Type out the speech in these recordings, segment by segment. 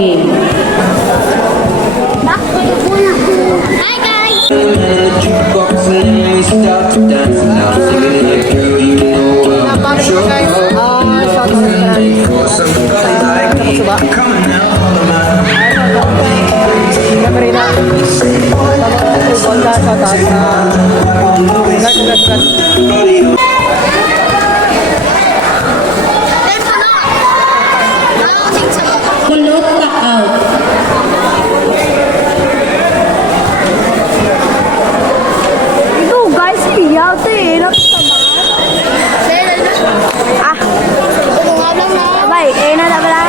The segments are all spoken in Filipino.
game. Hi guys! Jukebox and then we start to dance and I'm singing like girl you know I'm sure for somebody like me come on now follow my Kulot knockout. Ito guys, piyaw ito eh. Nakasama. Ah. Sabay, eh na pala.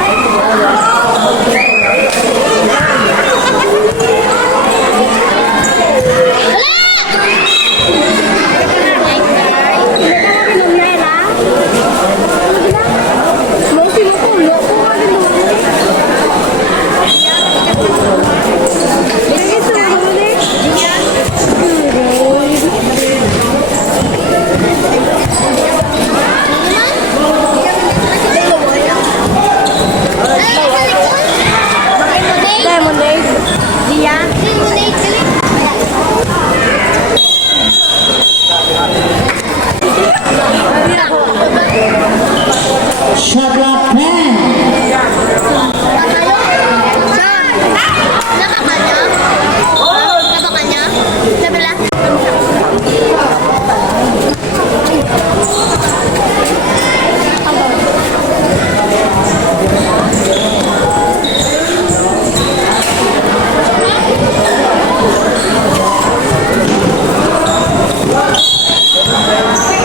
Shot lock pen.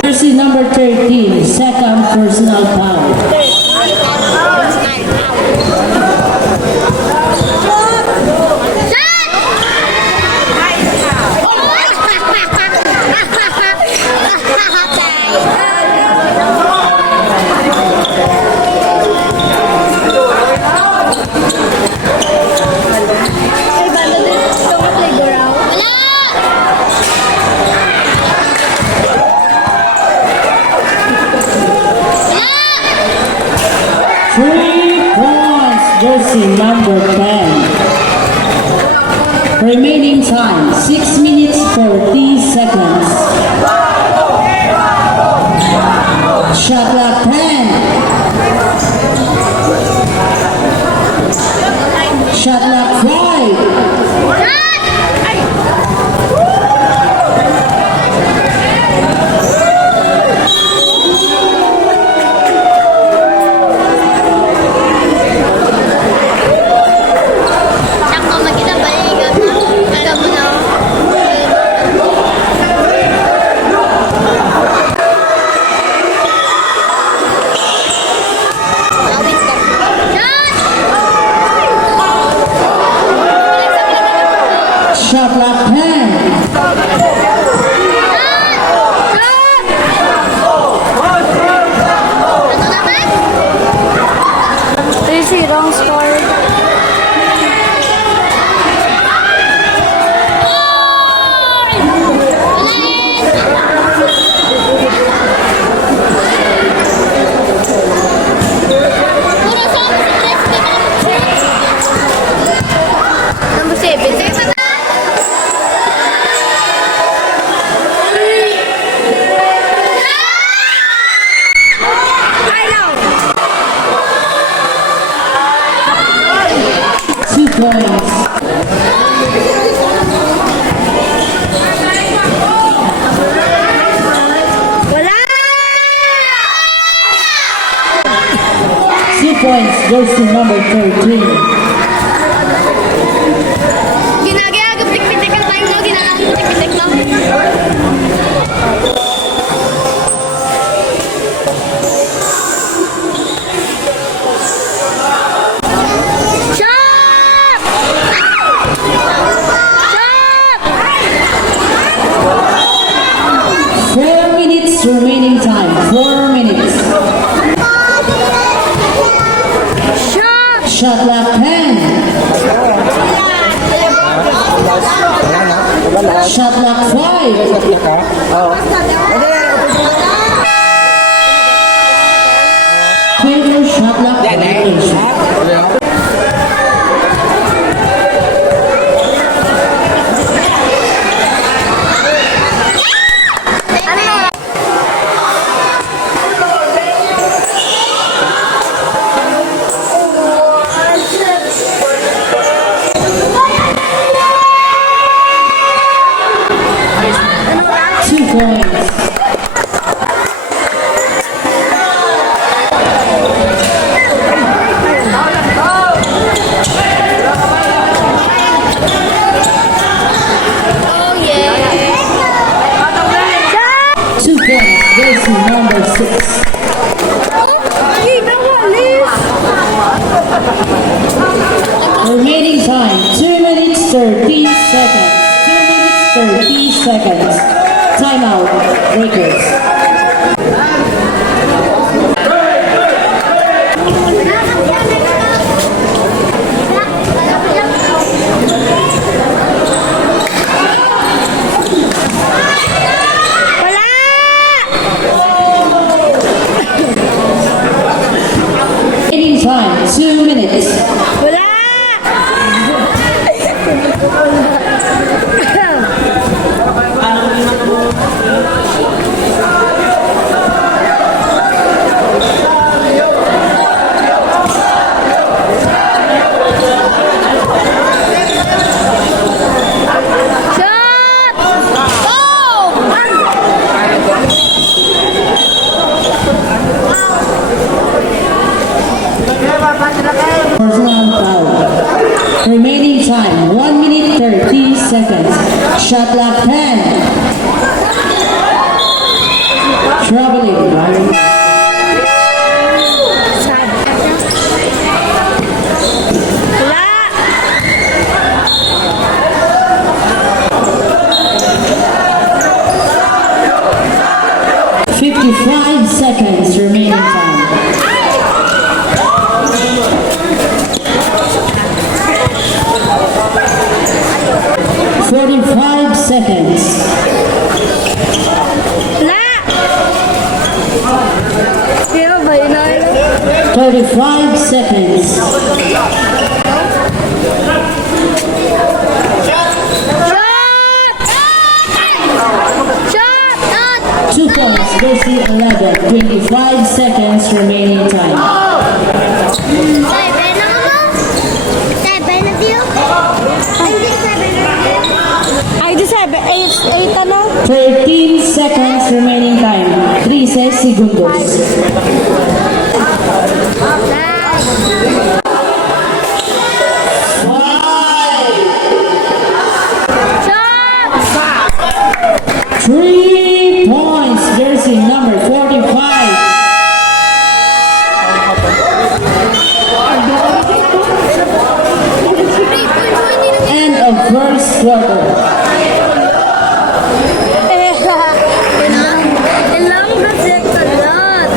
Jersey number 13, second personal foul. Jersey number 10. Remaining time 6 minutes 40 seconds. Shot clock 10. Shot clock 5. Shot clock 10. Wrong score. Number 7. 2 points. Wala! 2 points goes to number 13. Ginagayagap tik-pitik ka tayo mo. Ginagayagap tik-pitik lang. Remaining time 4 minutes. Shot clock 10. Shot clock 5. Favor shot clock violation. time, 2 minutes 30 seconds. 2 minutes 30 seconds. Time out, breakers. Remaining time, 2 minutes. Wala! 1 minute 30 seconds. Shot clock 10. Traveling, right? Wala! 55 seconds remaining time. 45 seconds. Wala! Sino ba yun? 35 seconds. Shot! Shot! 2 points versus 11. 25 seconds remaining time. Tay, pena ka ba? Tay, pena tiyo? Hindi ka pena tiyo. Ay, di sabi, 8 ano? 13 seconds remaining time. 13 segundos. Shot! 3 points jersey number 45. End of first quarter. Ilang kasi ka lang.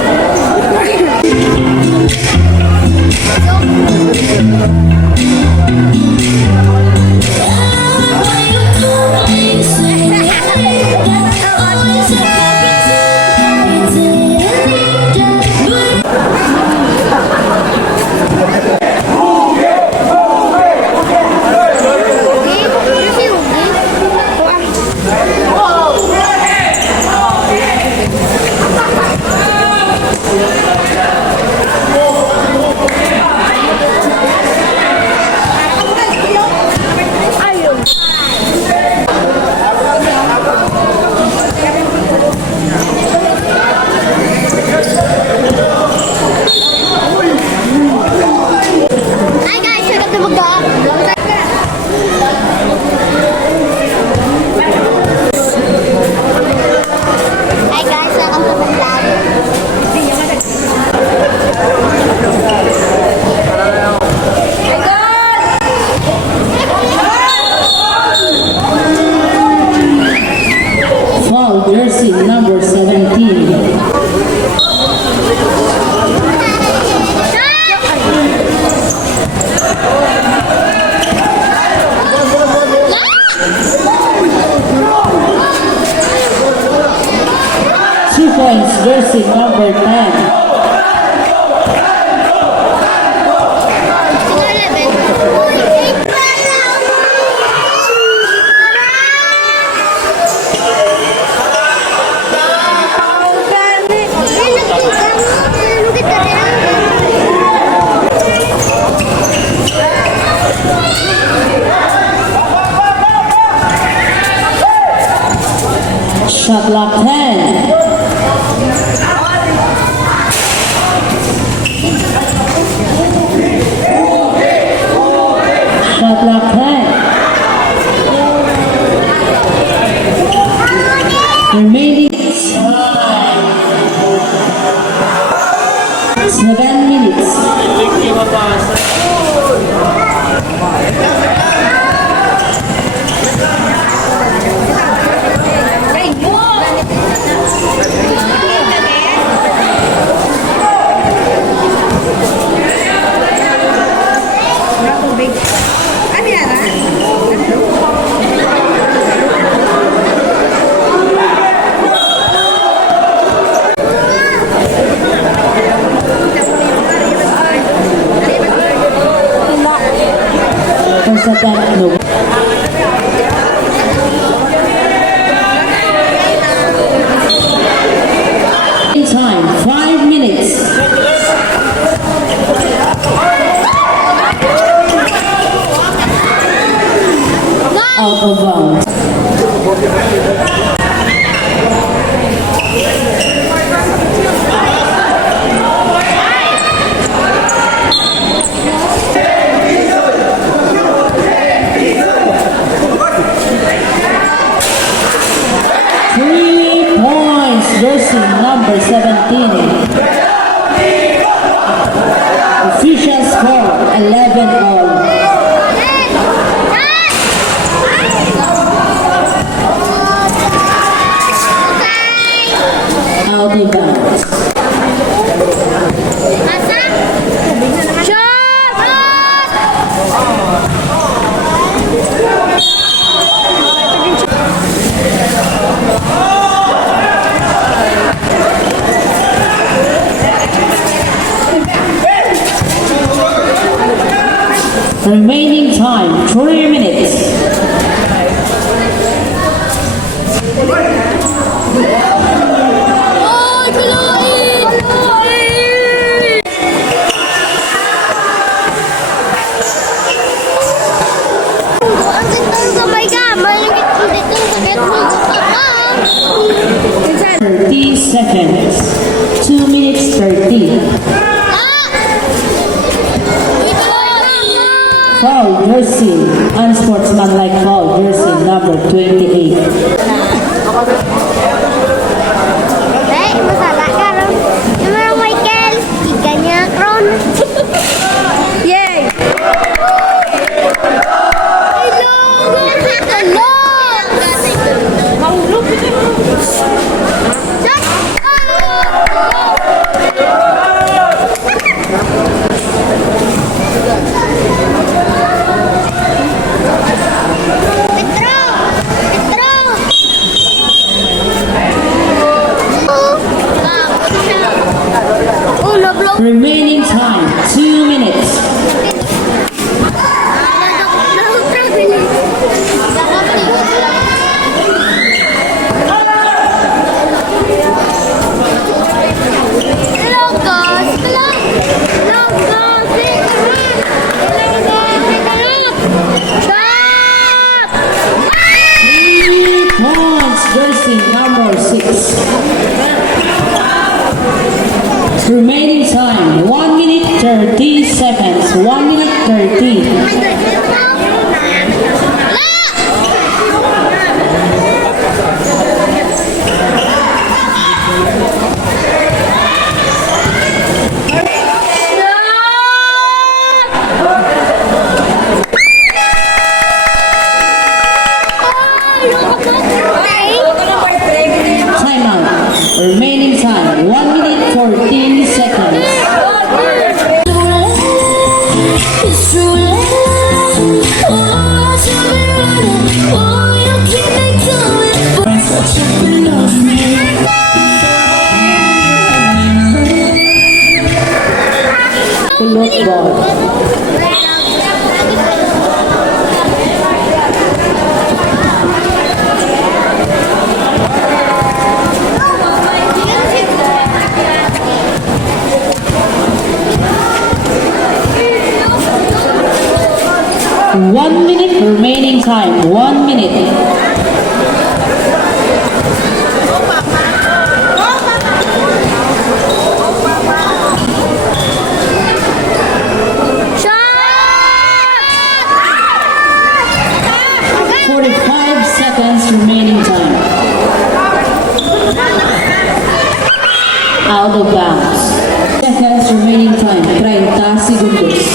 Ayun. Hi guys, welcome to Bugdog. Hi guys, welcome to Bugdog. Foul jersey number 17. Two points jersey number 10. Shot clock 10. Shot clock 10. Remaining time. 7 minutes. Ano yan, ha? First attempt, no. In time, 5 minutes. Out of bounds. Three points, jersey number 17. Official score, 11 all. Out of bounds. Remaining time, 3 minutes. Ang ganda ng kamay ka. Malagit ulit yung sakit mo sa 30 seconds. 2 minutes 30. Foul jersey, unsportsmanlike foul jersey number 28. Eh, masala ka ron. Yung mga Michael, ika niya ron. Yay! Hello! Hello! Mahulog. Petro! Petro! Oh, nablok. Remaining time, 2 minutes. Points, jersey number 6. Remaining time, 1 minute 30 seconds. 1 minute 30. Timeout. Remaining time, 1 minute 14 seconds. It's true love. Oh, should be running. Oh, you keep me coming. Such a love me. Kulot ball. One minute remaining time. 1 minute. Shot! 45 seconds remaining time. Out of bounds. Seconds remaining time. 30 segundos.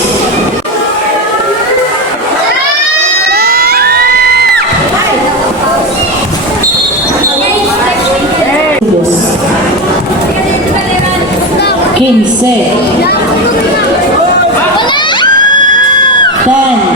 Quince, 10,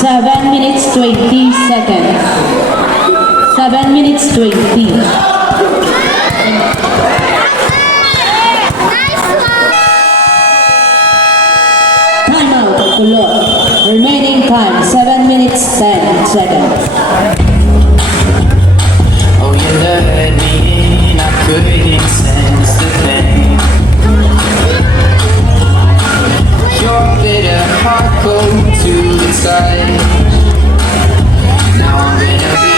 7 minutes 20 seconds. 7 minutes 20. Time out, Kulot. Remaining time, 7 minutes 10 seconds. Oh, you let me in, I couldn't sense the pain. Your bitter heart cold to the side. Now I'm gonna be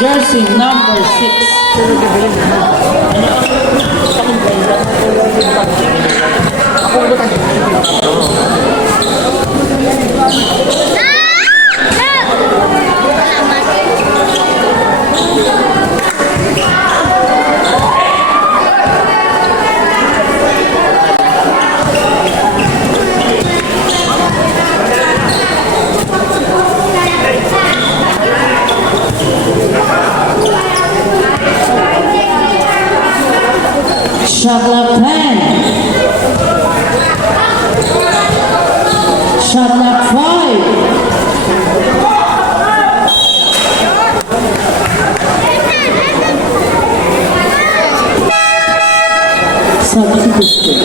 Jersey number 6. Shot clock 10. Shot clock 5. Substitute.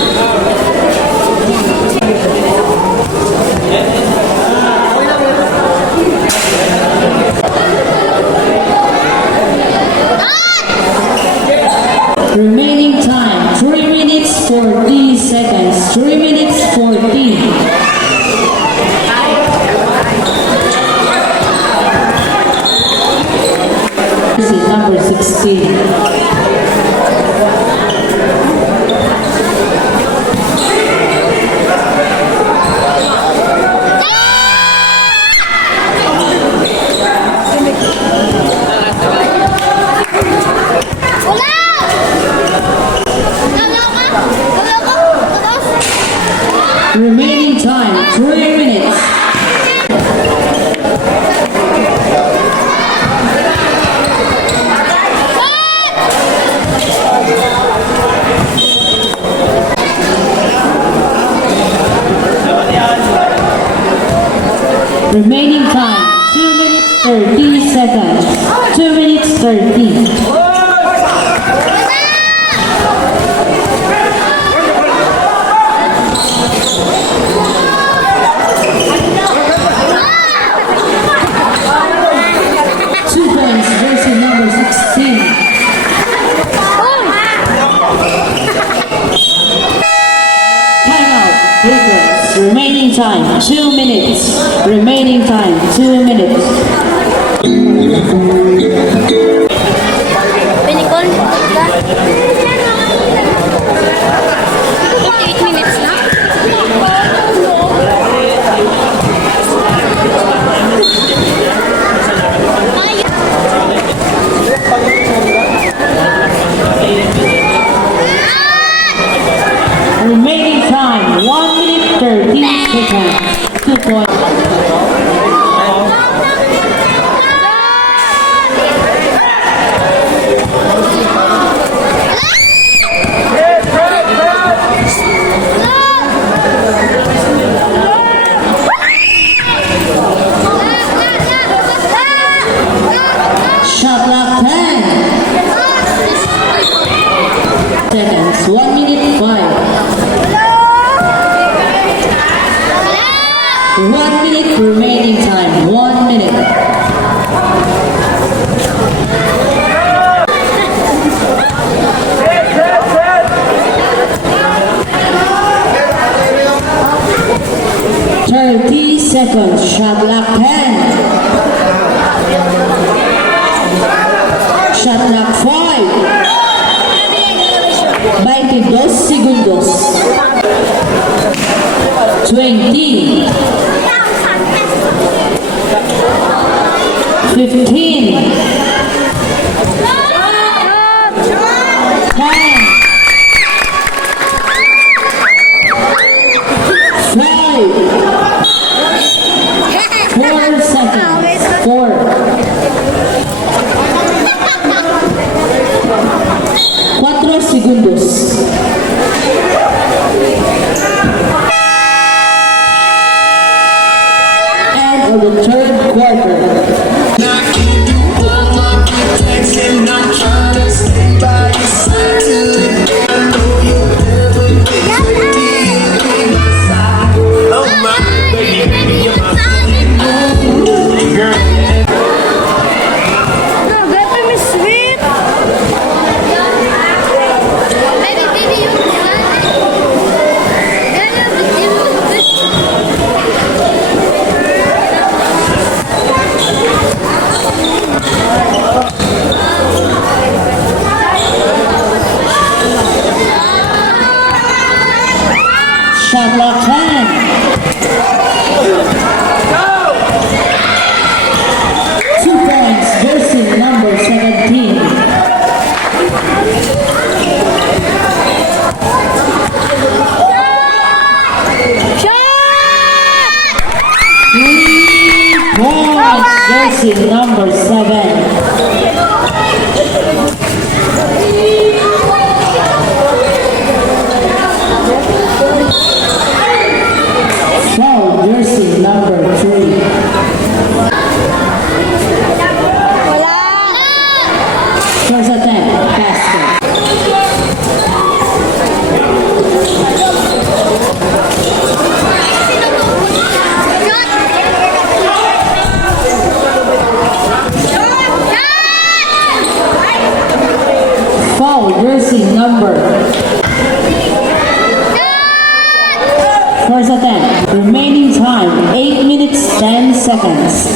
Remaining time, 3 minutes 40 seconds. 3 minutes 40. Number 16. Remaining time, 3 minutes. Remaining time, 2 minutes 30 seconds. 2 minutes 30. Remaining time, 2 minutes. Remaining time, 2 minutes. Pinikon? 8 minutes na? Remaining time, 1 minute 13 seconds. 2 points. Shot clock 10 seconds. 1 minute 5. minute remaining time. 1 minute. Seconds, shot clock 10. Shot clock 5. 22 segundos. 20. 15. 10. 5. 4 seconds. 4. 4 segundos. End of the third quarter. Shot clock 10. Two points, versus number 17. Points, versus number 7. Foul, jersey number 3. First attempt, basket. Foul, jersey number. First attempt. Remaining time 8 minutes 10 seconds.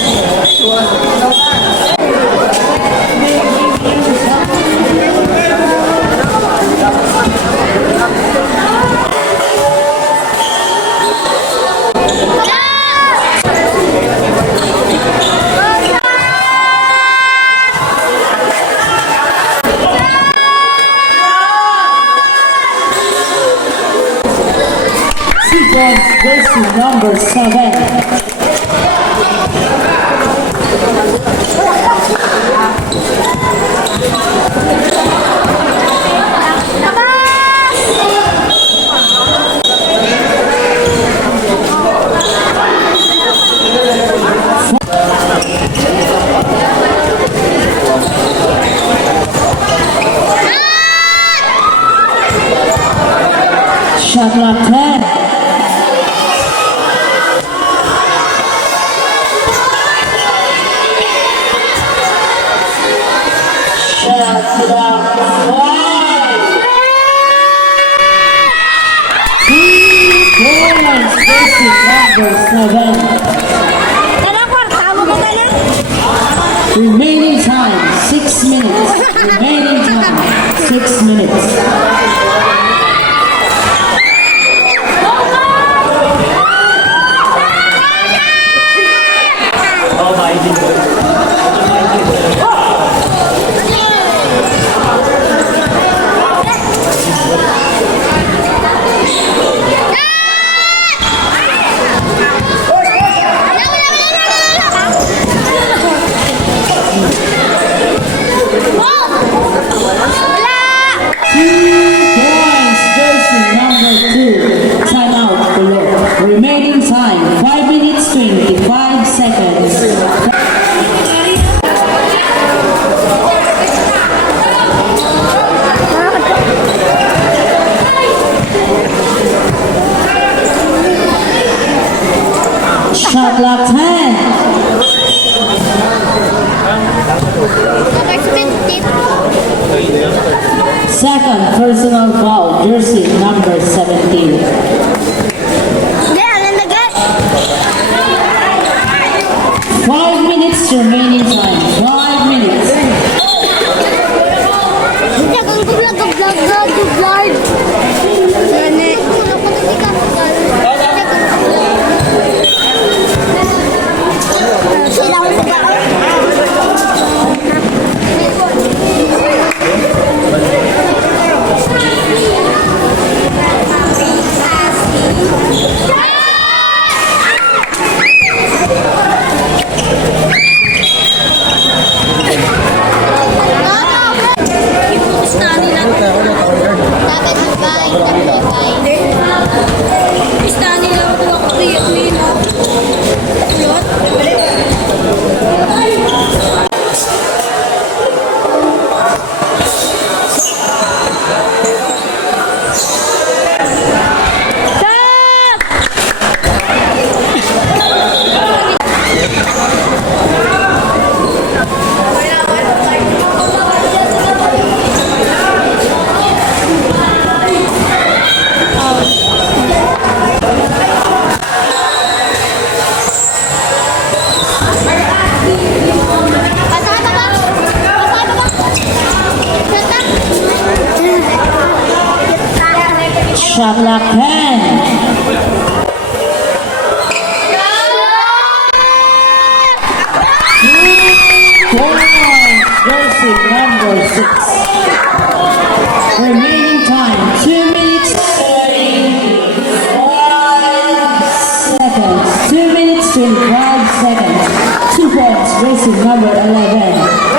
Points, versus number 7. Shot clock 10. Shot clock 5. 3 points, versus number 7. Remaining time 6 minutes. Remaining time 6 minutes. Shot clock 10. Second personal foul, jersey number 17. Yeah, nalagay. 5 minutes remaining time. 5 minutes. Hindi, kung gublag. Gani. Sila ko sa Shot clock 10. Jersey number 6. Remaining time 2 minutes 35 seconds. 2 minutes 25 seconds. 2 points, jersey number 11.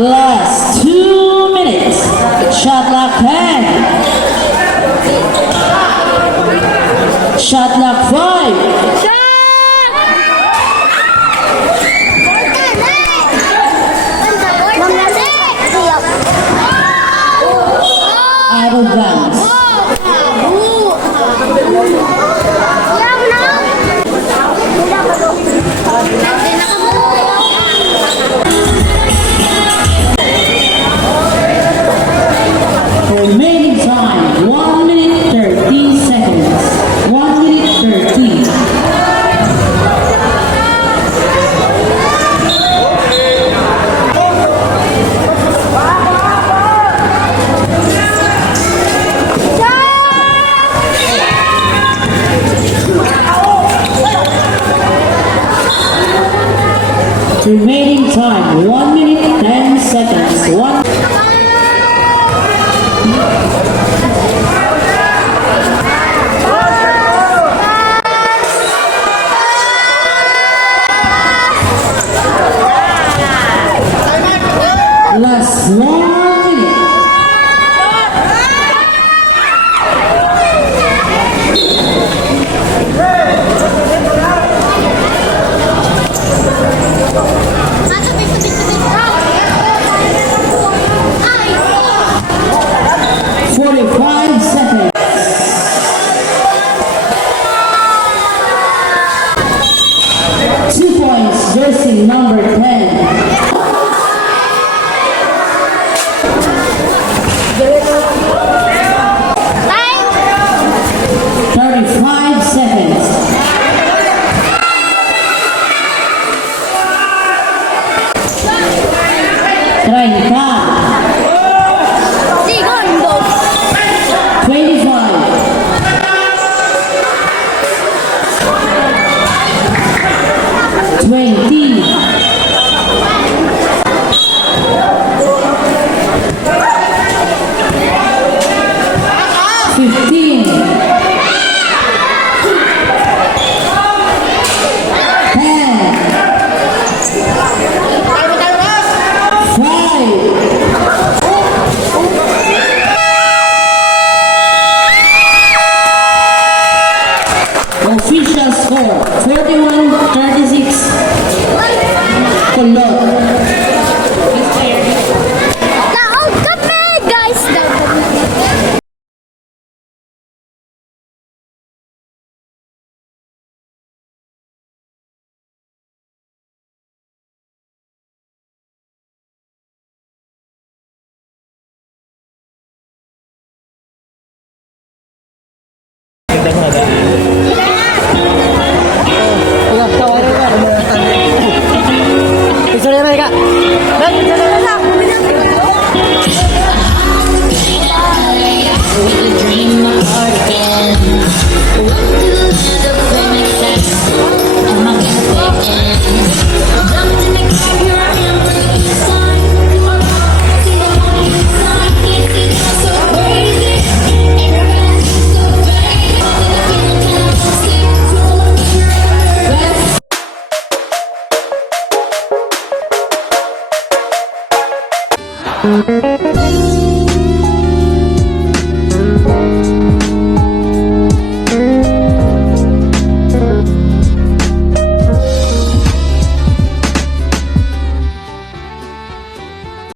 Last 2 minutes. Shot clock 10. Shot clock 5. Out of bounds. Remaining time 1 minute 13 seconds. 1 minute 13. Remaining time 1 minute 10 seconds. 1 last 1 minute. Ay! 45 seconds. Two points, jersey number 10. Ay! 35 seconds. Segundo! 25. 20. 15. 10. 5. Official maganda.